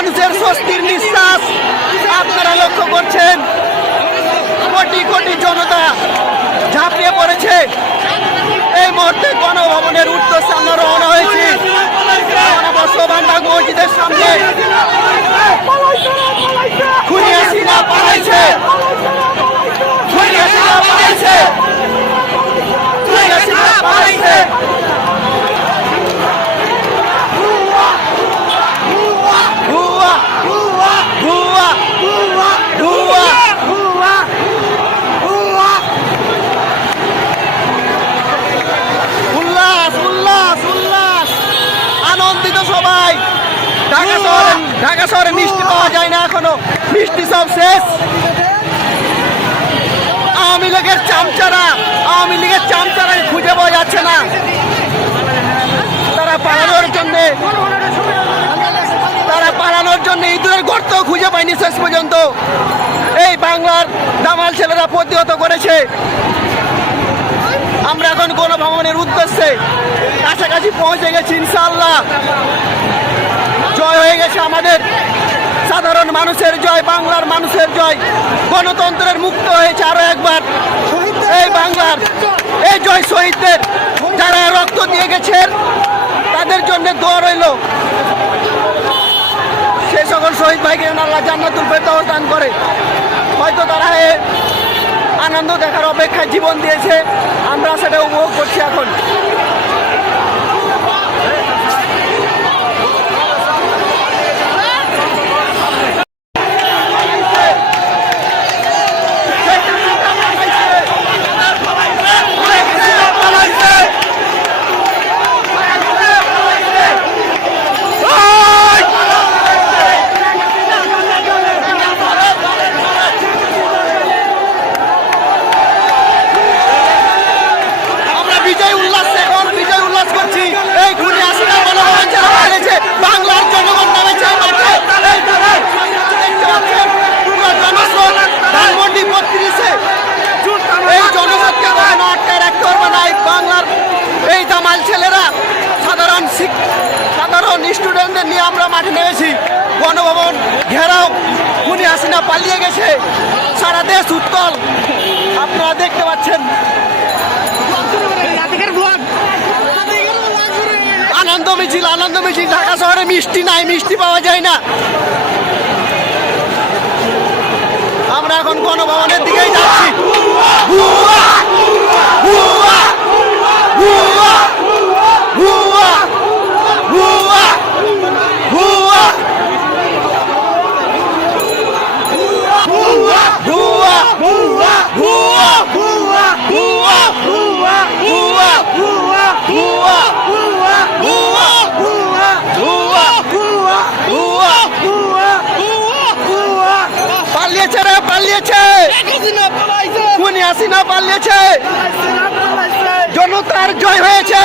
মানুষের স্বস্তির নিঃশ্বাস আপনারা লক্ষ্য করছেন। কোটি কোটি জনতা ঝাঁপিয়ে পড়েছে। এই মুহূর্তে গণভবনের উদ্দেশ্যে আমরা রওনা হয়েছে। সামনে। পালাইছে। ঢাকা শহরে মিষ্টি পাওয়া যায় না এখনও। মিষ্টি সব শেষ। আওয়ামী লীগের চামচারা, আওয়ামী লীগের চামচারা খুঁজে পাওয়া যাচ্ছে না। তারা পালানোর জন্য তারা পালানোর জন্য ইঁদুরের গর্ত খুঁজে পায়নি শেষ পর্যন্ত। এই বাংলার দামাল ছেলেরা প্রতিহত করেছে। আমরা এখন গণভবনের উদ্দেশ্যে কাছাকাছি পৌঁছে গেছি ইনশাল্লাহ জয় হয়ে গেছে আমাদের। সাধারণ মানুষের জয়, বাংলার মানুষের জয়। গণতন্ত্রের মুক্ত হয়েছে আরও একবার। এই বাংলার, এই জয় শহীদদের যারা রক্ত দিয়ে গেছেন তাদের জন্য দোয়া রইল। সে সকল শহীদ ভাইকে আল্লাহ জান্নাতুল ফেরদাউস দান করে। হয়তো তারা এ আনন্দ দেখার অপেক্ষায় জীবন দিয়েছে। আমরা সেটা উপভোগ করছি এখন আমরা বিজয় উল্লাস এখন বিজয় উল্লাস করছি এই ঘুরে আসি না গণভবন যারা পালিয়েছে বাংলার জনগণ নামেছে মাঠে এই তারা দেখতে পাচ্ছেন পুরো জনস্রোত ধানমন্ডি বত্রিশে এই জনস্রোতকে কখনো আটকায় রাখতে পারবে না এই বাংলার এই দামাল ছেলেরা সাধারণ শিক- সাধারণ স্টুডেন্টদের নিয়ে আমরা মাঠে নেমেছি গণভবন ঘেরাও। খুনি হাসিনা পালিয়ে গেছে। সারা দেশ উত্তল আপনারা দেখতে পাচ্ছেন। আনন্দ মিছিল আনন্দ মিছিল। ঢাকা শহরে মিষ্টি নাই, মিষ্টি পাওয়া যায় না। আমরা এখন গণভবনের দিকেই যাচ্ছি। পালিয়েছে। খুনি হাসিনা পালিয়েছে। জনতার জয় হয়েছে।